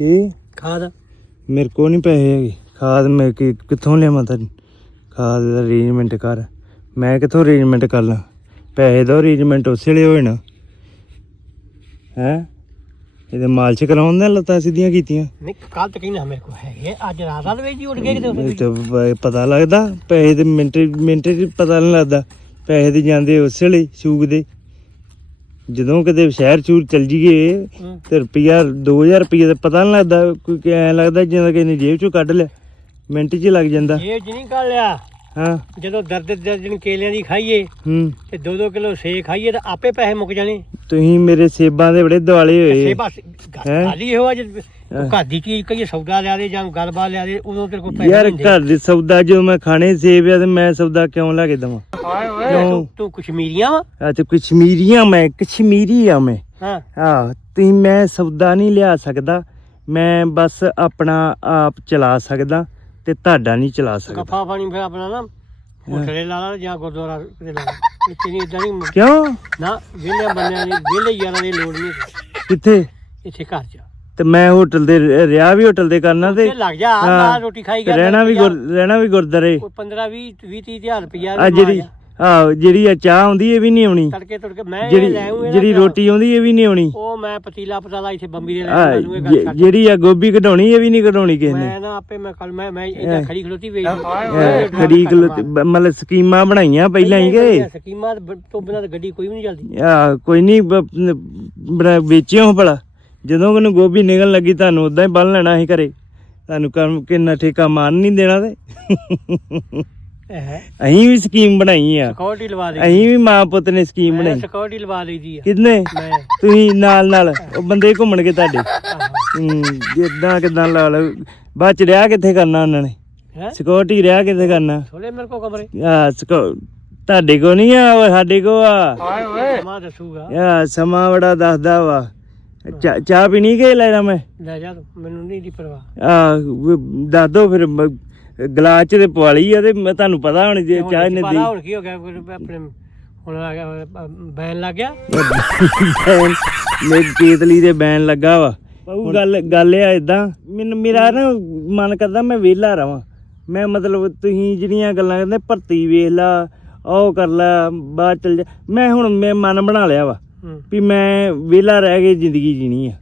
ਕੀ? ਖਾਦ। ਮੇਰੇ ਕੋ ਨਹੀਂ ਪੈਸੇ ਹੈਗੇ। ਖਾਦ ਮੈਂ ਕਿ ਕਿੱਥੋਂ ਲਿਆਵਾਂ ਤਾਂ ਖਾਦ ਦਾ ਅਰੇਂਜਮੈਂਟ ਕਰ। ਮੈਂ ਕਿੱਥੋਂ ਅਰੇਂਜਮੈਂਟ ਕਰ ਲਾਂ? ਪੈਸੇ ਦਾ ਅਰੇਂਜਮੈਂਟ ਉਸੇ ਵੇਲੇ ਹੋਏ ਨਾ। ਹੈ? ਇਹਦੇ ਮਾਲਚ ਕਰਾਉਣ ਦੇ ਲੱਤਾਂ ਸਿੱਧੀਆਂ ਕੀਤੀਆਂ। ਨਹੀਂ ਕੱਲ ਤੱਕ ਨਾ ਮੇਰੇ ਕੋਲ ਹੈਗੇ ਅੱਜ ਰਾਤ ਨਾਲ ਵੇਚ ਹੀ ਉੱਡ ਗਏ ਕਿਤੇ ਤਾਂ ਪਤਾ ਲੱਗਦਾ। ਪੈਸੇ ਦੇ ਮਿੰਟ ਮਿੰਟ ਚ ਪਤਾ ਨਹੀਂ ਲੱਗਦਾ। ਪੈਸੇ ਦੇ ਜਾਂਦੇ ਉਸੇ ਵੇਲੇ ਸੂਕ ਦੇ ਜਦੋਂ ਕਿਤੇ ਸ਼ਹਿਰ ਚੂਰ ਚਲ ਜੀਏ। ਤੇ ਰੁਪਿਆ 2000 ਰੁਪਏ ਦਾ ਪਤਾ ਨਹੀਂ ਲੱਗਦਾ ਕੋਈ ਕਿ ਐਂ ਲੱਗਦਾ ਜਿਵੇਂ ਕਿ ਇਹਨੇ ਜੇਬ ਚੋਂ ਕੱਢ ਲਿਆ ਮਿੰਟ 'ਚ ਹੀ ਲੱਗ ਜਾਂਦਾ ਇਹ ਚ ਨਹੀਂ ਕਰ ਲਿਆ ਹਾਂ ਜਦੋਂ ਦਰਦ ਦਰਜਨ ਕੇਲਿਆਂ ਦੀ ਖਾਈਏ ਹੂੰ ਤੇ 2-2 ਕਿਲੋ ਸੇਬ ਖਾਈਏ ਤਾਂ ਆਪੇ ਪੈਸੇ ਮੁੱਕ ਜਾਣੇ ਤੁਸੀਂ ਮੇਰੇ ਸੇਬਾਂ ਦੇ ਬੜੇ ਦਿਵਾਲੇ ਹੋਏ ਸੇਬ ਬਸ ਹੈਂ? ਇਹੋ ਅੱਜ। ਘਰ ਦੀ ਚੀਜ਼ ਕਹੀਏ ਸੌਦਾ ਲਿਆ ਦੇ ਜਾਂ ਗੱਲਬਾਤ ਲਿਆ ਦੇ ਉਦੋਂ ਤੇਰੇ ਕੋਲ ਪੈਸੇ ਯਾਰ। ਘਰ ਦੇ ਸੌਦਾ ਜੋ ਮੈਂ ਖਾਣੇ ਸੇਬ ਆ ਤੇ ਮੈਂ ਸੌਦਾ ਕਿਉਂ ਲਾ ਕੇ ਦਵਾਂ ਕਿਉਂ? ਤੂੰ ਤੂੰ ਕਸ਼ਮੀਰੀਆਂ ਵਾ? ਆ ਤੇ ਕਸ਼ਮੀਰੀਆਂ ਮੈਂ ਕਸ਼ਮੀਰੀ ਆ ਮੈਂ। ਹਾਂ। ਹਾਂ ਤੁਸੀਂ ਮੈਂ ਸੌਦਾ ਨਹੀਂ ਲਿਆ ਸਕਦਾ। ਮੈਂ ਬਸ ਆਪਣਾ ਆਪ ਚਲਾ ਸਕਦਾ ਤੇ ਤੁਹਾਡਾ ਨਹੀਂ ਚਲਾ ਸਕਦਾ। ਗੱਫਾ ਪਾਣੀ ਫਿਰ ਆਪਣਾ ਨਾ ਹੋਟਲੇ ਲਾ ਲਾ ਜਾਂ ਗੁਰਦੁਆਰਾ ਕਿਤੇ ਲਾ ਲਾ। ਇੱਥੇ ਨਹੀਂ ਇਦਾਂ ਨਹੀਂ ਕਿਉਂ? ਨਾ ਵਿਹਲੇ ਬੰਦਿਆਂ ਦੀ ਵਿਹਲੇ ਯਾਰਾਂ ਦੀ ਲੋੜ ਨਹੀਂ। ਕਿੱਥੇ? ਇੱਥੇ ਘਰ ਚ। ਤੇ ਮੈਂ ਹੋਟਲ ਦੇ ਰਿਹਾ ਵੀ ਹੋਟਲ ਦੇ ਕਰਨਾ ਤੇ। ਤੇ ਲੱਗ ਜਾ ਹਾਂ। ਨਾਲ ਰੋਟੀ ਖਾਈ ਤੇ ਗਿਆ ਰਹਿਣਾ ਵੀ ਗੁਰ- ਰਹਿਣਾ ਵੀ ਗੁਰਦਾਰੇ ਕੋਈ 15 20 20 30 ਹਜ਼ਾਰ ਰੁਪਇਆ ਆ ਜਿਹੜੀ ਆ ਜਿਹੜੀ ਆ ਚਾਹ ਆਉਂਦੀ ਇਹ ਵੀ ਨਹੀਂ ਆਉਣੀ। ਤੜਕੇ ਤੜਕੇ ਮੈਂ ਇਹ ਜਿਹੜੀ ਲੈ ਆਊਂ ਇਹਦਾ ਜਿਹੜੀ। ਰੋਟੀ ਆਉਂਦੀ ਇਹ ਵੀ ਨਹੀਂ ਆਉਣੀ। ਉਹ ਮੈਂ ਪਤੀਲਾ ਪਤਾਲਾ ਇੱਥੇ ਬੰਬੀ ਦੇ ਲੈ ਆ ਕੇ ਆਉਂਗਾ ਗੱਲ ਛੱਡ। ਜਿਹੜੀ ਆ ਗੋਭੀ ਕਢਾਉਣੀ ਇਹ ਵੀ ਨਹੀਂ ਕਢਾਉਣੀ ਕਿਸੇ ਨੇ। ਮੈਂ ਨਾ ਆਪੇ ਮੈਂ ਕੱਲ ਮੈਂ ਮੈਂ ਇੱਦਾਂ ਖੜੀ ਖਲੋਤੀ ਵੇਚ ਖੜੀ ਖਲੋ ਮਤਲਬ ਸਕੀਮਾਂ ਬਣਾਈਆਂ ਪਹਿਲਾਂ ਹੀ ਗਏ ਸਕੀਮਾਂ ਬ- ਤੋਂ ਬਿਨਾਂ ਤਾਂ ਗੱਡੀ ਕੋਈ ਵੀ ਨਹੀਂ ਚੱਲਦੀ। ਆ ਕੋਈ ਨਹੀਂ ਵੇਚਿਓ ਭਲਾ। ਜਦੋਂ ਉਹਨੂੰ ਗੋਭੀ ਨਿਕਲਣ ਲੱਗੀ ਤੁਹਾਨੂੰ ਉਦਾਂ ਹੀ ਬੰਨ ਲੈਣਾ ਸੀ ਘਰੇ। ਤੁਹਾਨੂੰ ਕੰਮ ਕਿੰਨਾ ਠੇਕਾ ਮਾਨ ਨਹੀਂ ਦੇਣਾ ਤੇ। ਅਸੀਂ ਵੀ ਸਕੀਮ ਬਣਾਈ ਆ। ਸਿਕਿਉਰਿਟੀ ਲਵਾ ਲਈ ਅਸੀਂ ਵੀ ਮਾਂ ਪੁੱਤ ਨੇ ਸਕੀਮ ਬਣਾਈ। ਸਿਕਿਉਰਿਟੀ ਲਵਾ ਲਈ ਦੀ ਆ। ਕਿੰਨੇ ਮੈਂ। ਤੁਸੀਂ ਨਾਲ ਨਾਲ ਉਹ ਬੰਦੇ ਘੁੰਮਣਗੇ ਤੁਹਾਡੇ। ਜਿੱਦਾਂ ਕਿਦਾਂ ਲਾ ਲਓ। ਬਾਅਦ ਚ ਰਿਹਾ ਕਿੱਥੇ ਕਰਨਾ ਉਹਨਾਂ ਨੇ? ਸਿਕਿਉਰਿਟੀ ਰਿਹਾ ਕਿੱਥੇ ਕਰਨਾ? ਛੋਲੇ ਮੇਰੇ ਕੋ ਕਮਰੇ। ਆ ਸਕੋ ਤੁਹਾਡੇ ਕੋ ਨਹੀਂ ਆ ਉਹ ਸਾਡੇ ਕੋ ਆ। ਹਾਏ। ਓਏ ਸਮਾਂ ਦੱਸੂਗਾ। ਆ ਸਮਾਂ ਬੜਾ ਦੱਸਦਾ ਵਾ। ਚਾਹ ਪੀਣੀ ਕਿ ਲੈਣਾ ਮੈਂ? ਲੈ ਜਾ ਤੂੰ ਮੈਨੂੰ ਨਹੀਂ ਦੀ ਪਰਵਾਹ। ਆ ਦੱਸ ਦੋ ਫਿਰ ਗਲਾਸ ਚ ਤੇ ਪਵਾਲੀ ਆ ਤੇ ਮੈਂ ਤੁਹਾਨੂੰ ਪਤਾ ਹੁਣ ਜੇ ਚਾਹ ਪਤਾ ਦੀ ਹੁਣ ਕੀ ਹੋ ਗਿਆ ਕੋਈ ਆਪਣੇ ਹੁਣ ਆ ਗਿਆ ਅ, ਬੈਨ ਲੱਗ ਗਿਆ? ਬੈਨ ਮੇਰੀ ਕੇਤਲੀ ਦੇ ਬੈਨ ਲੱਗਾ ਵਾ। ਉਹ ਗੱਲ। ਗੱਲ ਆ ਇਦਾਂ ਮੈਨੂੰ ਮੇਰਾ ਨਾ ਮਨ ਕਰਦਾ ਮੈਂ ਵਿਹਲਾ ਰਵਾਂ। ਮੈਂ ਮਤਲਬ ਤੁਸੀਂ ਜਿਹੜੀਆਂ ਗੱਲਾਂ ਕਹਿੰਦੇ ਭਰਤੀ ਵੇਖ ਲਾ ਉਹ ਕਰ ਲੈ ਬਾਅਦ ਚਲ ਜਾ। ਮੈਂ ਹੁਣ ਮੈਂ ਮਨ ਬਣਾ ਲਿਆ ਵਾ ਵੀ ਮੈਂ ਵਿਹਲਾ ਰਹਿ ਕੇ ਜ਼ਿੰਦਗੀ ਜੀਣੀ ਆ।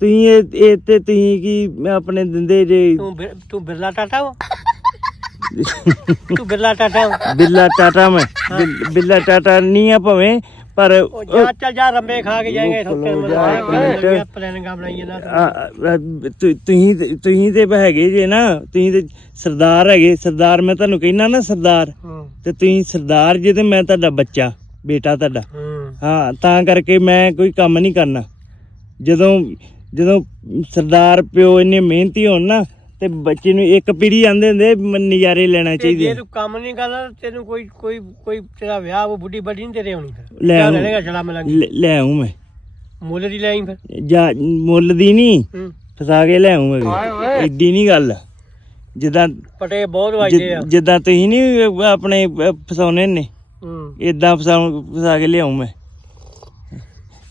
ਤੁਸੀਂ ਇਹ ਇਹ ਤੇ ਤੁਸੀਂ ਕੀ ਮੈਂ ਆਪਣੇ ਦਿੰਦੇ ਜੇ? ਤੂੰ ਤੂੰ ਬਿਰਲਾ ਟਾਟਾ ਵਾ? ਤੂੰ ਬਿਰਲਾ ਟਾਟਾ ਵਾ? ਬਿੱਲਾ ਟਾਟਾ ਮੈਂ। ਬਿੱਲ- ਬਿੱਲਾ ਟਾਟਾ ਨਹੀਂ ਆ ਭਵੇਂ ਪਰ ਉਹ ਜਾ ਚੱਲ ਜਾ ਰੰਬੇ ਖਾ ਕੇ ਜਾਏਗਾ ਇੱਕ ਮਿੰਟ। ਪਲੈਨਿੰਗਾਂ ਬਣਾਈਆਂ ਨਾ। ਆ- ਆ- ਤੁ- ਤੁਸੀਂ ਤੇ- ਤੁਸੀਂ ਤੇ ਹੈਗੇ ਜੇ ਨਾ ਤੁਸੀਂ ਤੇ ਸਰਦਾਰ ਹੈਗੇ। ਸਰਦਾਰ ਮੈਂ ਤੁਹਾਨੂੰ ਕਹਿਣਾ ਨਾ ਸਰਦਾਰ। ਹੂੰ। ਤੇ ਤੁਸੀਂ ਸਰਦਾਰ ਜੇ ਤੇ ਮੈਂ ਤੁਹਾਡਾ ਬੱਚਾ ਬੇਟਾ ਤੁਹਾਡਾ। ਹੂੰ। ਹਾਂ ਤਾਂ ਕਰਕੇ ਮੈਂ ਕੋਈ ਕੰਮ ਨਹੀਂ ਕਰਨਾ। ਜਦੋਂ ਜਦੋਂ ਸਰਦਾਰ ਪਿਓ ਇੰਨੇ ਮਿਹਨਤੀ ਹੋਣ ਨਾ ਤੇ ਬੱਚੇ ਨੂੰ ਇੱਕ ਪੀੜੀ ਆਂਦੇ ਹੁੰਦੇ ਮ- ਨਜ਼ਾਰੇ ਲੈਣਾ ਚਾਹੀਦੇ ਜੇ ਤੂੰ ਕੰਮ ਨਹੀਂ ਕਰਦਾ ਤੈਨੂੰ ਕੋਈ ਕੋਈ ਕੋਈ ਤੇਰਾ ਵਿਆਹ ਉਹ ਬੁੱਢੀ ਬੱਡੀ ਨਹੀਂ ਤੇਰੇ ਆਉਣੀ ਫਿਰ। ਲੈ। ਲੈਣੇਗਾ ਛੜਾ ਮਲੰਗੀ। ਲੈ- ਆਉਂ ਮੈਂ। ਮੁੱਲ ਦੀ ਲੈ ਆਈ ਫਿਰ। ਜਾਂ ਮੁੱਲ ਦੀ ਨਹੀਂ ਫਸਾ ਕੇ ਲੈ ਆਉਂਗਾ ਐਡੀ ਨਹੀਂ ਗੱਲ। ਜਿੱਦਾਂ ਪਟੇ ਬਹੁਤ ਵੱਜਦੇ ਆ। ਜਿੱਦਾਂ ਤੁਸੀਂ ਨਹੀਂ ਆਪਣੇ ਅਹ, ਫਸਾਉਣੇ ਨੇ ਹੂੰ। ਇਦਾਂ ਫਸਾਉ ਫਸਾ ਕੇ ਲਿਆਉਂ ਮੈਂ।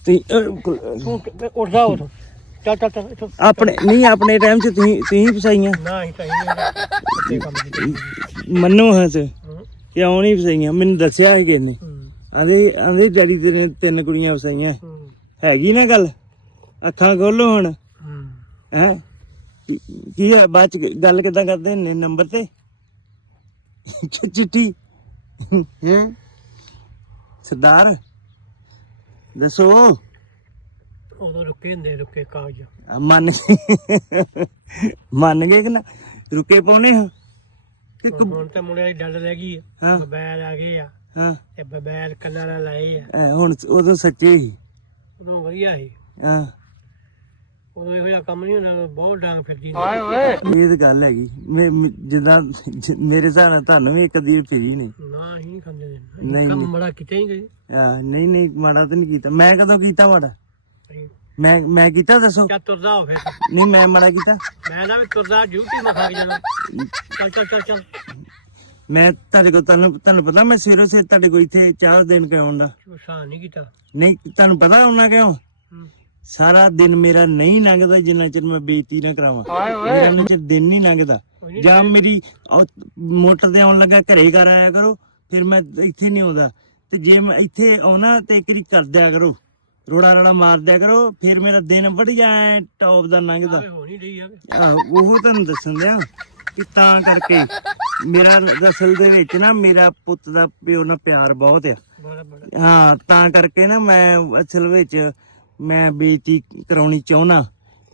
ਤੁਸੀਂ ਉੱਠਦਾ ਉਠ। ਚੱਲ ਚੱਲ ਚੱਲ ਇੱਥੋਂ। ਆਪਣੇ ਨਹੀਂ ਆਪਣੇ ਟਾਈਮ 'ਚ ਤੁਸੀਂ ਤੁਸੀਂ ਫਸਾਈਆਂ। ਨਾ ਹੀ ਤਾਂ ਹੀ ਨਹੀਂ ਕੰਮ ਕੀਤੀ। ਮੰਨੋ ਹੱਸ। ਹੂੰ। ਕਿਉਂ ਨਹੀਂ ਫਸਾਈਆਂ। ਮੈਨੂੰ ਦੱਸਿਆ ਸੀ ਕਿਸੇ ਨੇ। ਹੂੰ। ਆਂਦੇ ਆਂਦੇ ਡੈਡੀ ਤੇਰੇ ਨੇ ਤਿੰਨ ਕੁੜੀਆਂ ਫਸਾਈਆਂ। ਹੂੰ। ਹੈਗੀ ਨਾ ਗੱਲ? ਅੱਖਾਂ ਖੋਲੋ ਹੁਣ। ਹੂੰ। ਹੈ? ਕੀ ਹੈ ਬਾਅਦ ਚ ਗੱਲ ਕਿਦਾਂ ਕਰਦੇ ਨੇ? ਨੰਬਰ ਤੇ? ਚਿ- ਚਿੱਠੀ? ਹੈ? ਸਰਦਾਰ? ਦੱਸੋ। ਉਦੋਂ ਰੁਕੇ ਹੁੰਦੇ ਰੁਕੇ ਕਾਗਜ਼। ਆ, ਮੰਨ ਗਏ। ਮੰਨ ਗਏ ਕਿ ਨਾ? ਰੁਕੇ ਪਾਉਣੇ ਹਾਂ ਕਿ ਕ- ਹੁਣ ਤੇ ਮੁੰਡਿਆਂ ਦੀ ਡੰਡ ਰਹਿ ਗਈ ਆ। ਹਾਂ। ਬਬੈਲ ਆ ਗਏ ਆ। ਹਾਂ। ਤੇ ਬਬੈਲ ਕੰਨਾਂ ਨਾਲ ਲਾਏ ਆ। ਐ, ਹੁਣ ਉਦੋਂ ਸੱਚੇ ਸੀ। ਉਦੋਂ ਵਧੀਆ ਸੀ। ਹਾਂ। ਉਦੋਂ ਇਹੋ ਜਿਹਾ ਕੰਮ ਨਹੀਂ ਹੁੰਦਾ ਬਹੁਤ ਡਾਂਗ ਫਿਰਦੀ ਇਹ ਤਾਂ ਗੱਲ ਹੈਗੀ। ਮੈਂ- ਮੈਂ- ਜਿੱਦਾਂ ਜ- ਮੇਰੇ ਹਿਸਾਬ ਨਾਲ ਤੁਹਾਨੂੰ ਵੀ ਇੱਕ ਦੀ ਫਿਰੀ ਨਹੀਂ। ਨਾ ਹੀ ਨਹੀਂ ਖਾਂਦੇ। ਨੇ ਨਹੀਂ, ਅਸੀਂ ਕੰਮ ਨਹੀਂ। ਮੜਾ ਕਿਤੇ ਹੀ ਗਏ ਆ ਨਹੀਂ ਨਹੀਂ ਮਾੜਾ ਤਾਂ ਨਹੀਂ ਕੀਤਾ। ਮੈਂ ਕਦੋਂ ਕੀਤਾ ਮਾੜਾ? ਮੈਂ ਮੈਂ ਕੀਤਾ ਦੱਸੋ? ਕਿਆ ਤੁਰਦਾ ਹੋ ਫਿਰ। ਨਹੀਂ ਮੈਂ ਮਾੜਾ ਕੀਤਾ। ਮੈਂ ਤਾਂ ਵੀ ਤੁਰਦਾ ਡਿਊਟੀ ਮੈਂ ਖਾ ਕੇ ਜਾਣਾ। ਚੱਲ ਚੱਲ ਚੱਲ ਚੱਲ। ਮੈਂ ਤੁਹਾਡੇ ਕੋਲ ਤੁਹਾਨੂੰ ਤੁਹਾਨੂੰ ਪਤਾ ਮੈਂ ਸਿਰੋਂ ਸਿਰ ਤੁਹਾਡੇ ਕੋਲ ਇੱਥੇ ਚਾਹ ਦੇਣ ਕੇ ਆਉਂਦਾ ਸ਼ਾਨ ਨਹੀਂ ਕੀਤਾ। ਨਹੀਂ ਤੁਹਾਨੂੰ ਪਤਾ ਉਹਨਾਂ ਕਿਉਂ? ਹੂੰ। ਸਾਰਾ ਦਿਨ ਮੇਰਾ ਨਹੀਂ ਲੰਘਦਾ ਜਿੰਨਾ ਚਿਰ ਮੈਂ ਬੇਇੱਜ਼ਤੀ ਨਾ ਕਰਾਵਾਂ। ਜਿੰਨਾ ਚਿਰ ਦਿਨ ਨਹੀਂ ਲੰਘਦਾ। ਜਾਂ ਮੇਰੀ ਉਹ ਮੋਟਰ ਤੇ ਆਉਣ ਲੱਗਾ ਘਰੇ ਕਰ ਆਇਆ ਕਰੋ ਫਿਰ ਮੈਂ ਇੱਥੇ ਨਹੀਂ ਆਉਂਦਾ। ਤੇ ਜੇ ਮੈਂ ਇੱਥੇ ਆਉਣਾ ਤੇ ਇੱਕ ਵਾਰੀ ਕਰ ਦਿਆ ਕਰੋ। ਰੋੜਾ ਰੋੜਾ ਮਾਰ ਦਿਆ ਕਰੋ ਫਿਰ ਮੇਰਾ ਦਿਨ ਵਧੀਆ ਟੌਪ ਦਾ ਲੰਘਦਾ। ਆ ਆਹੋ ਉਹ ਤੁਹਾਨੂੰ ਦੱਸਣ ਦਿਆਂ ਕਿ ਤਾਂ ਕਰਕੇ ਮੇਰਾ ਅਸਲ ਦੇ ਵਿੱਚ ਨਾ ਮੇਰਾ ਪੁੱਤ ਦਾ ਪਿਓ ਨਾਲ ਪਿਆਰ ਬਹੁਤ ਆ। ਬੜਾ ਬੜਾ। ਹਾਂ ਤਾਂ ਕਰਕੇ ਨਾ ਮੈਂ ਅਸਲ ਵਿੱਚ ਮੈਂ ਬੇਇੱਜ਼ਤੀ ਕਰਾਉਣੀ ਚਾਹੁੰਦਾ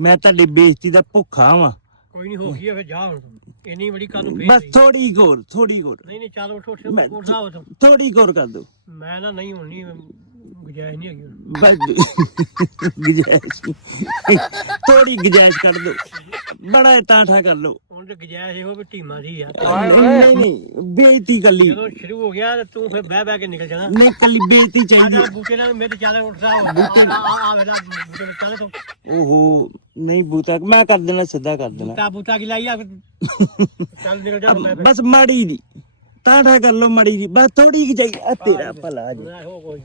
ਮੈਂ ਤੁਹਾਡੀ ਬੇਇੱਜ਼ਤੀ ਦਾ ਭੁੱਖਾ ਵਾਂ। ਕੋਈ ਨਹੀਂ ਹੋ ਗਈ ਆ ਫਿਰ ਜਾ ਹੁਣ ਤੂੰ। ਇੰਨੀ ਬੜੀ ਕੱਲ ਨੂੰ ਫੇਰ ਬਸ। ਥੋੜੀ ਗੌਰ ਥੋੜੀ ਗੌਰ ਨਹੀਂ ਨਹੀਂ ਚੱਲ ਉੱਠ ਉੱਠ ਮੈਂ- ਤੂੰ। ਥੋੜੀ ਗੌਰ ਕਰ ਦੋ ਮੈਂ ਨਾ ਨਹੀਂ ਹੋਣੀ ਗੁਜਾਇਸ਼ ਨਹੀਂ ਹੈਗੀ ਹੁਣ। ਬਸ ਗੁਜਾਇਸ਼ ਥੋੜੀ ਗੁਜਾਇਸ਼ ਕਰ ਦੋ ਬੜਾ ਤਾਂਠਾ ਕਰ ਲੋ ਹੁਣ ਤੇ ਗੁਜਾਇਸ਼ ਇਹੋ ਵੀ ਟੀਮਾਂ ਦੀ ਆ। ਨਹੀਂ ਨਹੀਂ ਬੇਇੱਜ਼ਤੀ ਕੱਲੀ ਜਦੋਂ ਸ਼ੁਰੂ ਹੋ ਗਿਆ ਤੇ ਤੂੰ ਫਿਰ ਬਹਿ ਬਹਿ ਕੇ ਨਿਕਲ ਜਾਣਾ। ਨਹੀਂ ਕੱਲੀ ਬੇਇੱਜ਼ਤੀ ਆ ਚਾਹੀਦੀ ਜਾ ਬੂਟੇ ਨਾਲ ਮੇਰੇ ਚੱਲ ਉੱਠਦਾ ਆ ਆ ਵੇਲਾ ਬੂਟੇ ਨਾਲ ਚੱਲ ਤੂੰ। ਓਹੋ ਨਹੀਂ ਬੂਤਾ ਮੈਂ ਕਰ ਦੇਣਾ ਸਿੱਧਾ ਕਰ ਦੇਣਾ। ਬੂਟਾ ਬੂਟਾ ਕੀ ਲਾਈ ਆ? ਚੱਲ ਨਿਕਲ ਜਾ ਬਸ ਮਾੜੀ ਦੀ ਤਾਂਠਾ ਕਰ ਲੋ ਮਾੜੀ ਦੀ ਬਸ ਥੋੜੀ ਜਿਹੀ ਚਾਹੀਦੀ ਆ ਤੇਰਾ ਭਲਾ ਜੀ। ਫਿਰ ਹੋ ਕੋਈ